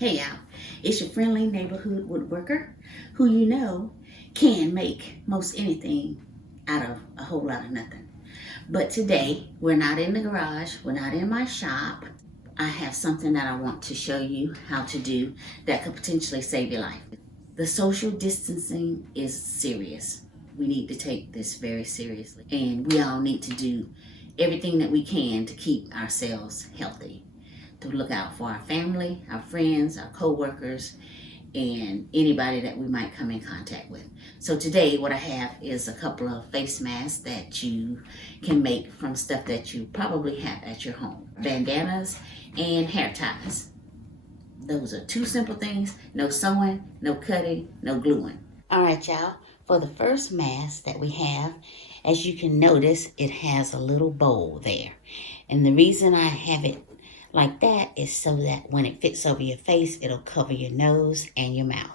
Hey y'all, it's your friendly neighborhood woodworker who you know can make most anything out of a whole lot of nothing. But today, we're not in the garage, we're not in my shop. I have something that I want to show you how to do that could potentially save your life. The social distancing is serious. We need to take this very seriously. And we all need to do everything that we can to keep ourselves healthy, to look out for our family, our friends, our co-workers, and anybody that we might come in contact with. So today what I have is a couple of face masks that you can make from stuff that you probably have at your home. Bandanas and hair ties. Those are two simple things. No sewing, no cutting, no gluing. All right, y'all. For the first mask that we have, as you can notice, it has a little bowl there. And the reason I have it like that is so that when it fits over your face, it'll cover your nose and your mouth.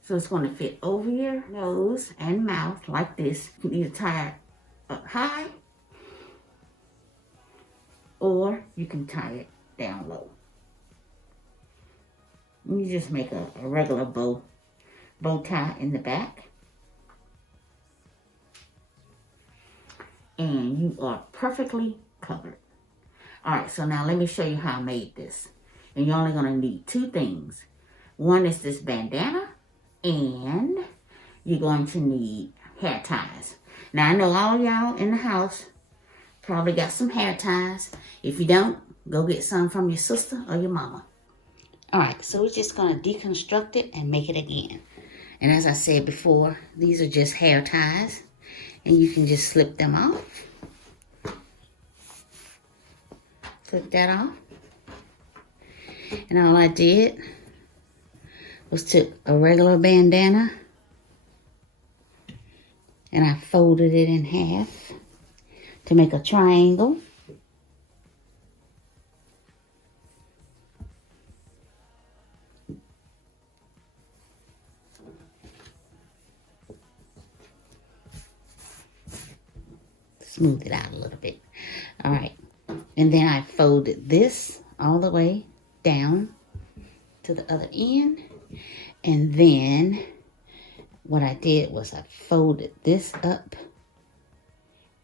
So it's going to fit over your nose and mouth like this. You can either tie it up high or you can tie it down low. You just make a regular bow tie in the back. And you are perfectly covered. Alright, so now let me show you how I made this. And you're only going to need two things. One is this bandana, and you're going to need hair ties. Now I know all y'all in the house probably got some hair ties. If you don't, go get some from your sister or your mama. Alright, so we're just going to deconstruct it and make it again. And as I said before, these are just hair ties. And you can just slip them off. Flip that off. And all I did was took a regular bandana and I folded it in half to make a triangle. Smooth it out a little bit. All right. And then I folded this all the way down to the other end. And then what I did was I folded this up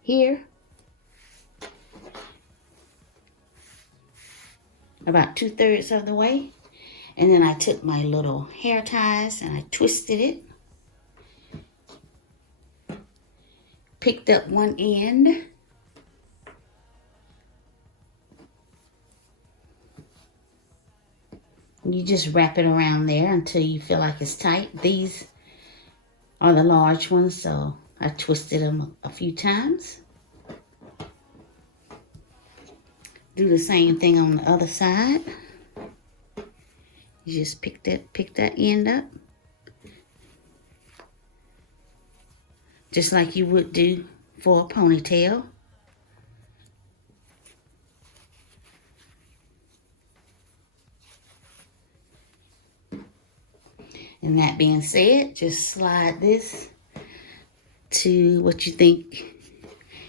here about 2/3 of the way. And then I took my little hair ties and I twisted it. Picked up one end. You just wrap it around there until you feel like it's tight. These are the large ones, so I twisted them a few times. Do the same thing on the other side. You just pick that end up. Just like you would do for a ponytail. And that being said, just slide this to what you think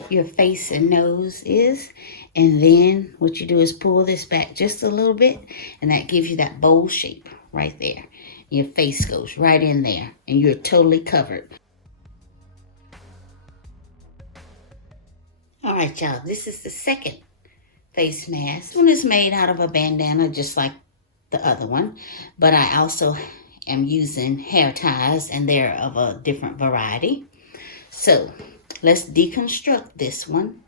your face and nose is. And then what you do is pull this back just a little bit. And that gives you that bowl shape right there. Your face goes right in there. And you're totally covered. Alright, y'all. This is the second face mask. This one is made out of a bandana just like the other one. But I also am using hair ties, and they're of a different variety. So let's deconstruct this one,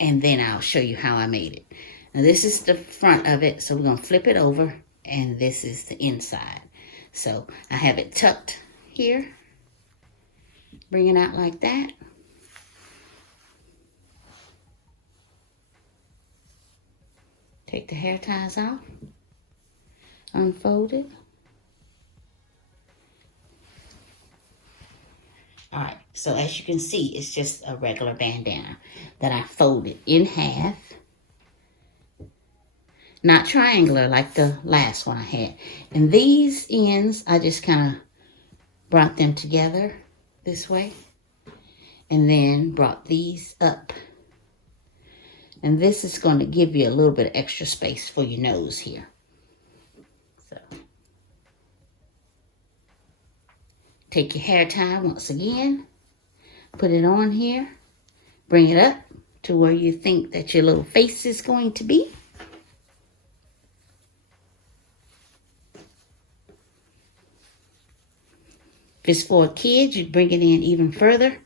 and then I'll show you how I made it. Now this is the front of it, so we're going to flip it over, and this is the inside. So I have it tucked here, bring it out like that. Take the hair ties off, unfold it. Alright, so as you can see, it's just a regular bandana that I folded in half. Not triangular like the last one I had. And these ends, I just kind of brought them together this way. And then brought these up. And this is going to give you a little bit of extra space for your nose here. So Take your hair tie once again, put it on here, bring it up to where you think that your little face is going to be. If it's for a kid, you bring it in even further.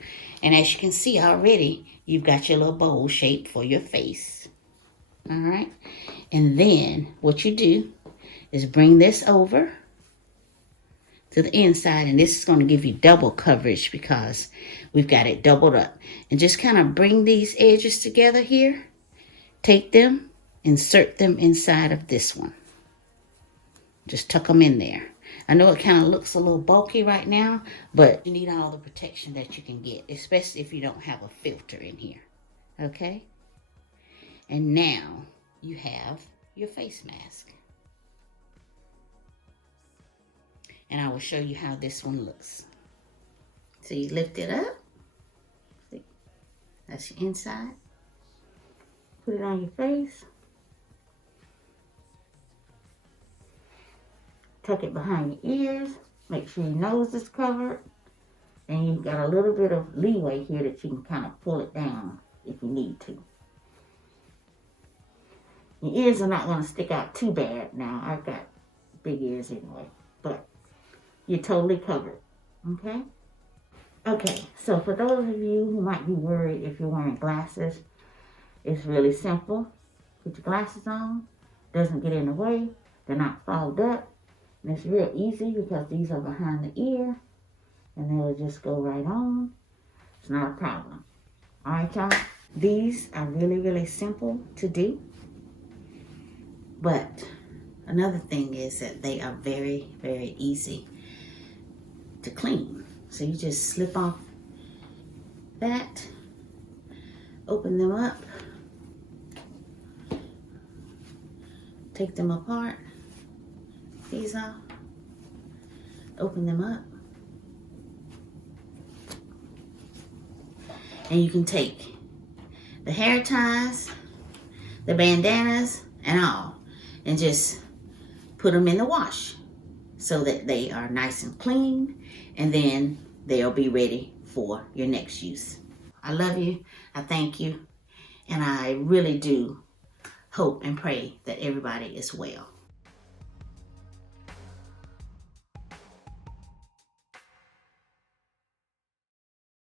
And as you can see already, you've got your little bowl shape for your face. All right. And then what you do is bring this over to the inside. And this is going to give you double coverage because we've got it doubled up. And just kind of bring these edges together here. Take them, insert them inside of this one. Just tuck them in there. I know it kind of looks a little bulky right now, but you need all the protection that you can get, especially if you don't have a filter in here. Okay? And now you have your face mask. And I will show you how this one looks. So you lift it up. See? That's your inside. Put it on your face. Tuck it behind your ears. Make sure your nose is covered. And you've got a little bit of leeway here that you can kind of pull it down if you need to. Your ears are not going to stick out too bad now. I've got big ears anyway. But you're totally covered. Okay? Okay, so for those of you who might be worried if you're wearing glasses, it's really simple. Put your glasses on. Doesn't get in the way. They're not fogged up. And it's real easy because these are behind the ear. And they'll just go right on. It's not a problem. Alright, y'all? These are really, really simple to do. But another thing is that they are very, very easy to clean. So you just slip off that. Open them up. Take them apart. These off. Open them up. And you can take the hair ties, the bandanas, and all, and just put them in the wash so that they are nice and clean, and then they'll be ready for your next use. I love you. I thank you. And I really do hope and pray that everybody is well.